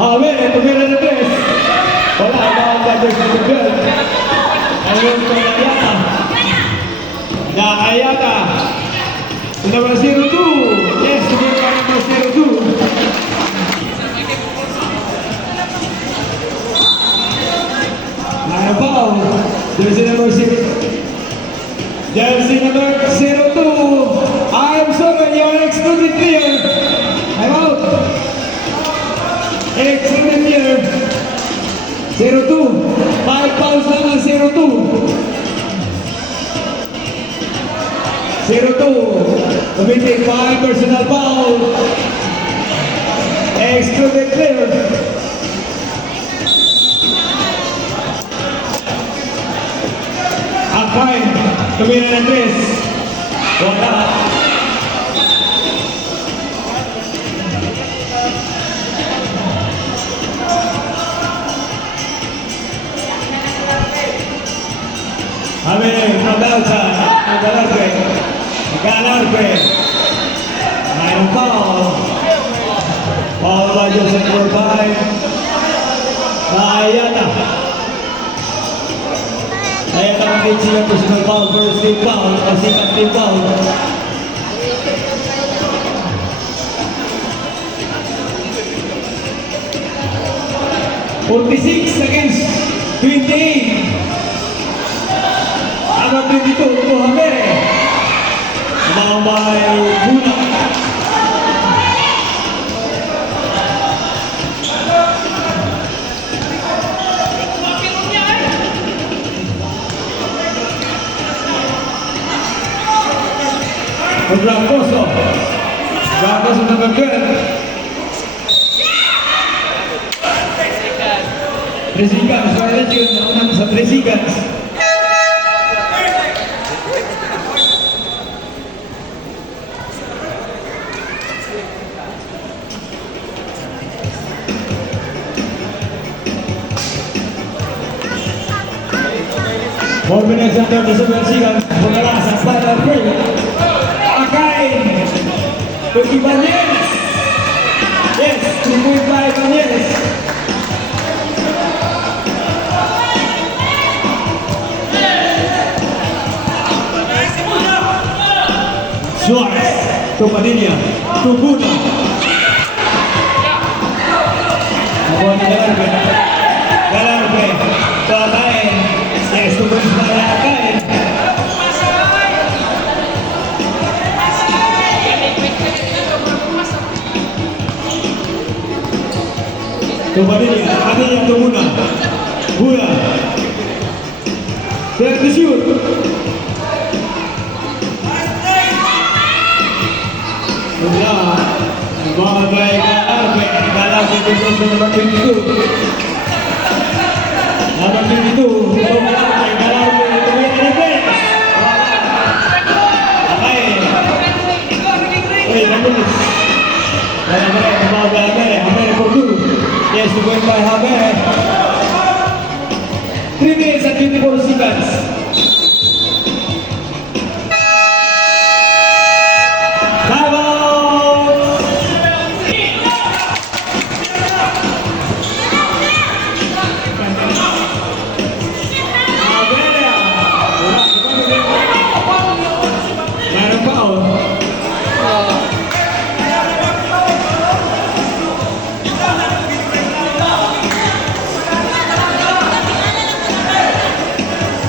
Javier, tumira na tres. Wala, mga brothers na tugel. Ayun ko na Ayata. Na Ayata. Number 02. Yes, tumira number 02. Nanabaw. Jersey number 0. Jersey number 02. I'm sorry, you're excluded player. I'm out. Excluded player. 02. 5 fouls lang ang 02. 02. Committing 5 personal foul. Excluded player. Akain. Tumira ng 3. Wala. Javier from outside, Galarque. Mayroong foul. Foul by Joseph number 5. Ayata. Ayata ang siya personal foul, first team foul, o second team foul. (46 against 28. Number 22, Uto Javier. Mamay Buna. Raposo. Raposo number 12. Tresigas, para yun, naunang sa Tresigas. More minutes after the Supersigan, pagkala sa final frame. Akain! 20 Banyeres! Yes, 2.5 Banyeres. Suarez, to Padilla, to Buna. Nakuha ni Galarque. Galarque, to Akain. Yes, to Buna Akain. To Padilla, Padilla to Buna. Buna. There to shoot. Buna. Mga by Galarque. Galarque to Buna number 22. Number 22. To Galarque. Galarque to Galarque. Akain. Uy, namulis. Galarque, tumaga Javier. Javier for 2. Yes, to win by Javier. 3 minutes and 24 seconds. Time out! Mayroong foul.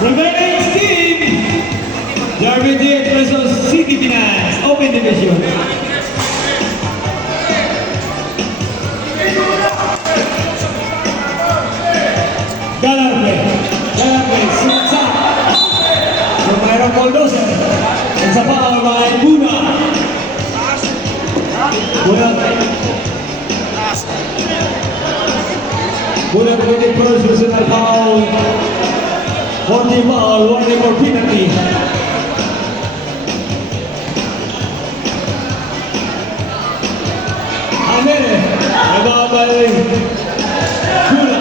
Remaining team, Derby DH versus City Finance, Open Division. Galarque, sumagsak. So mayroong bulldozer. Ang sa foul by Buna. Buna committing first personal foul. 40 foul, 1 more penalty. Javier, nababay. Buna.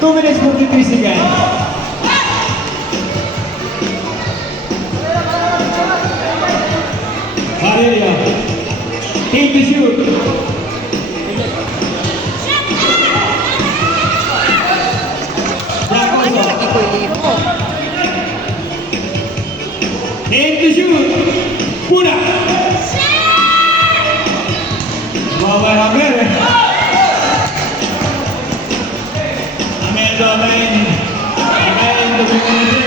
2 minutes 43 seconds. Valeria, take the shoot. Aim to shoot. Puna. Bawal Hamel. Hamel domain. Hamel domain.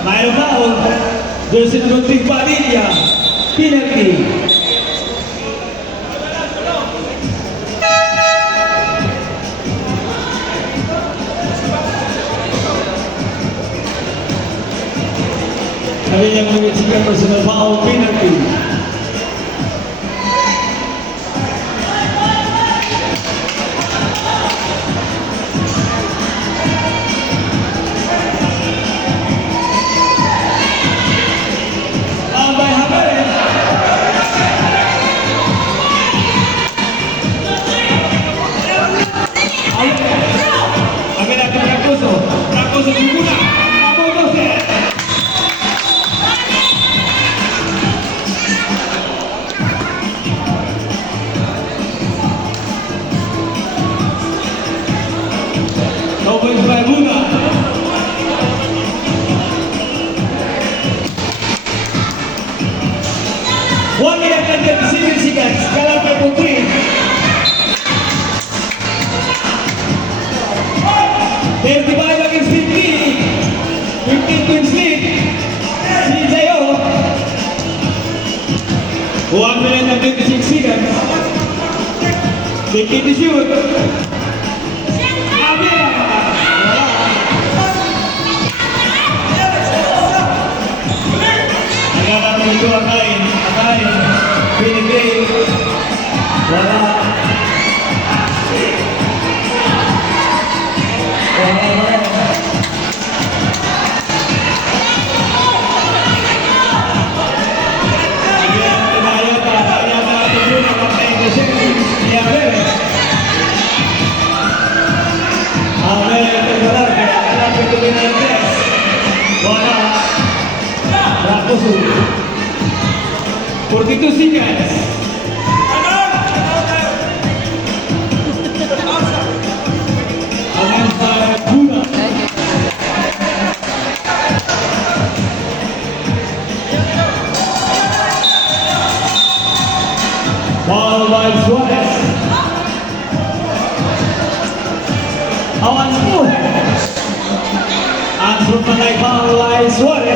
Mayroon foul. Jersey number 3 Padilla. Penalty. Kali yang mengajukan personal foul penalty. One minute and 56 seconds. They keep the shoot. Nagkakaroon nito akain. Pinigay. Wala. Porque tú sigas. Foul by Suarez. Awan 10. Answer patay foul by Suarez.